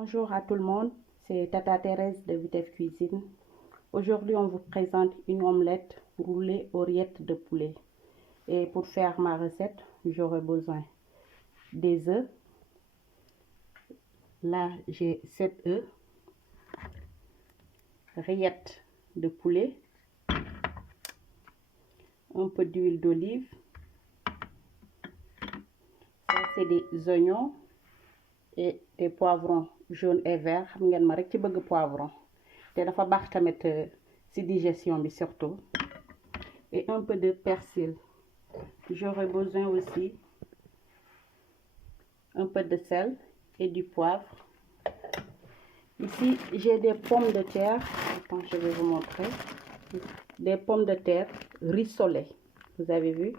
Bonjour à tout le monde, c'est Tata Thérèse de Vitef Cuisine. Aujourd'hui, on vous présente une omelette roulée aux rillettes de poulet. Et pour faire ma recette, j'aurai besoin des œufs. Là, j'ai 7 œufs, rillettes de poulet, un peu d'huile d'olive. Ça, c'est des oignons et des poivrons jaunes et verts. Xam ngeen ma rek ci bëgg poivron. Te dafa baax tamit ci digestion bi surtout. Et un peu de persil. J'aurai besoin aussi un peu de sel et du poivre. Ici, j'ai des pommes de terre. Attends, je vais vous montrer. Des pommes de terre rissolées. Vous avez vu?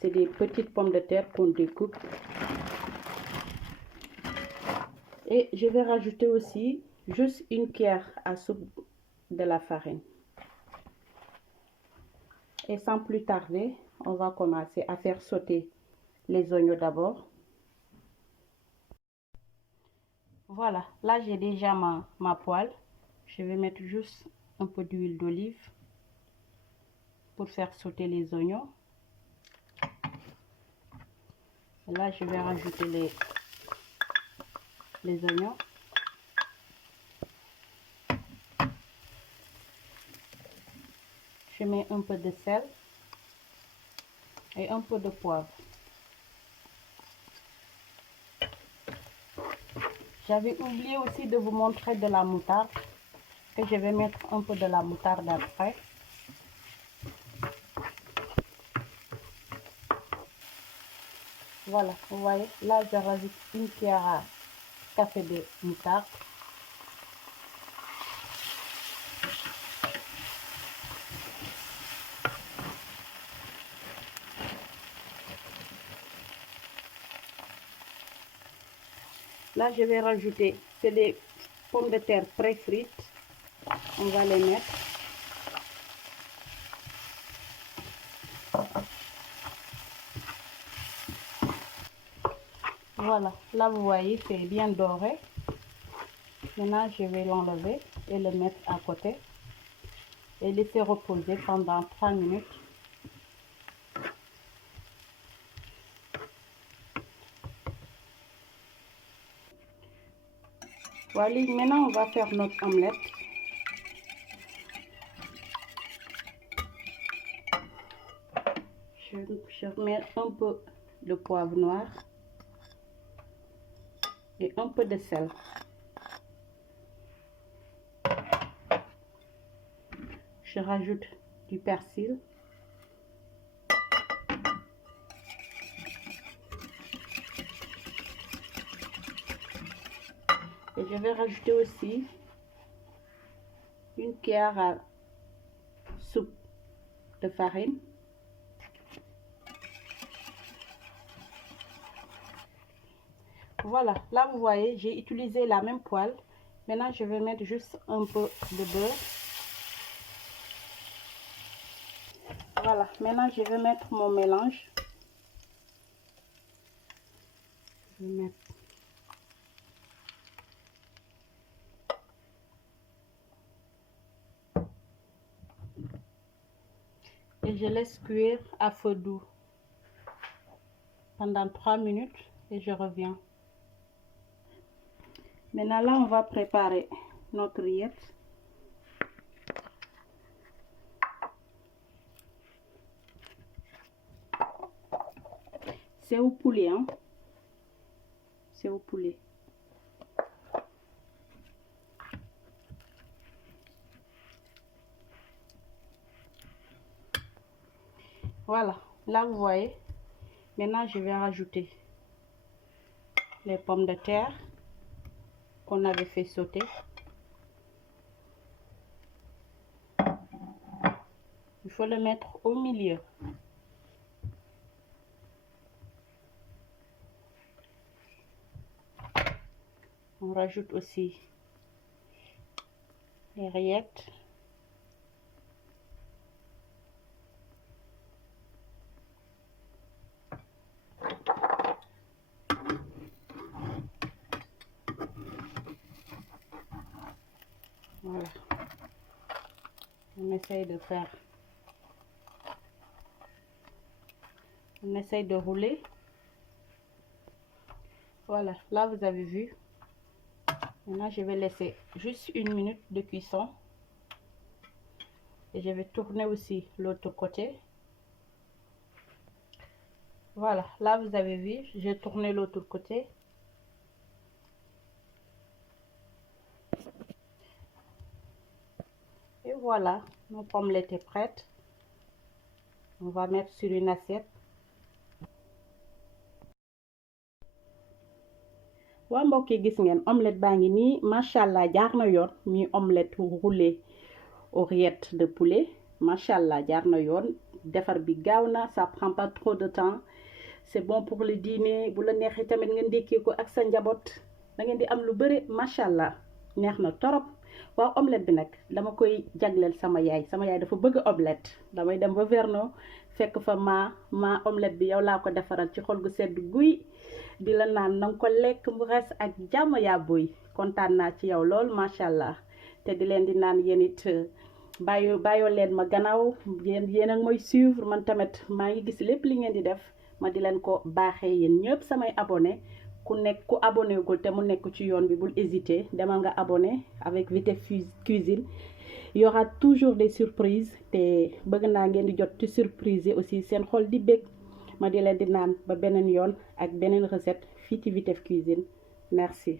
C'est des petites pommes de terre qu'on découpe. Et je vais rajouter aussi juste une cuillère à soupe de la farine. Et sans plus tarder, on va commencer à faire sauter les oignons d'abord. Voilà, là j'ai déjà ma poêle. Je vais mettre juste un peu d'huile d'olive pour faire sauter les oignons. Et là, je vais rajouter les oignons. Je mets un peu de sel et un peu de poivre. J'avais oublié aussi de vous montrer de la moutarde, que je vais mettre un peu de la moutarde après. Voilà, vous voyez, là je rajoute une cuillère à café de moutarde. Là, je vais rajouter, c'est des pommes de terre pré-frites. On va les mettre. Voilà, là vous voyez, c'est bien doré. Maintenant, je vais l'enlever et le mettre à côté. Et laisser reposer pendant 3 minutes. Voilà, maintenant on va faire notre omelette. Je mets un peu de poivre noir et un peu de sel. Je rajoute du persil. Et je vais rajouter aussi une cuillère à soupe de farine. Voilà, là vous voyez, j'ai utilisé la même poêle. Maintenant, je vais mettre juste un peu de beurre. Voilà, maintenant je vais mettre mon mélange. Je vais mettre et je laisse cuire à feu doux pendant 3 minutes et je reviens. Maintenant là, on va préparer notre rillette. C'est au poulet, hein? C'est au poulet. Voilà, là vous voyez. Maintenant, je vais rajouter les pommes de terre qu'on avait fait sauter. Il faut le mettre au milieu. On rajoute aussi les rillettes. Voilà, on essaye de faire, on essaye de rouler. Voilà, là vous avez vu. Maintenant je vais laisser juste 1 minute de cuisson et je vais tourner aussi l'autre côté. Voilà, là vous avez vu, j'ai tourné l'autre côté. Et voilà, notre omelette est prête. On va mettre sur une assiette. waa mbokk yi gis ngeen omelette baa ngi nii macha allah jaar na yoon mi omelette roulée aux rillettes de poulet macha allah jaar na yoon defar bi gaaw na ça prend pas trop de temps c'est bon pour le dîner bu la neexee tamit nga ndékkee ko ak sa njaboot da ngeen di am lu bëri macha allah neex na torop. waaw omelette bi nag dama koy jagleel sama yaay dafa bëgg omelette damay dem ba Verno fekk fa ma omelette bi yow laa ko defaral ci xol gu sedd guy di la naan nanga ko lekk mu res ak jàmm yaa boy kontaan naa ci yow lool macha allah te di leen di naan yéen it bàyyoo leen ma gannaaw yéen ak mooy suivre man tamit maa ngi gis lépp li ngeen di def ma di leen ko baaxee yéen ñëpp samay abonné ku abonné gul te mu nekk ci yoon bi bul hésiter demal nga abonné avec Vitef Cuisine. Il y aura toujours des surprises te bëgg naa ngeen di jot ci surprise yi aussi seen xol di bég ma di leen di naan ba beneen yoon ak beneen recette fii ci Vitef Cuisine merci.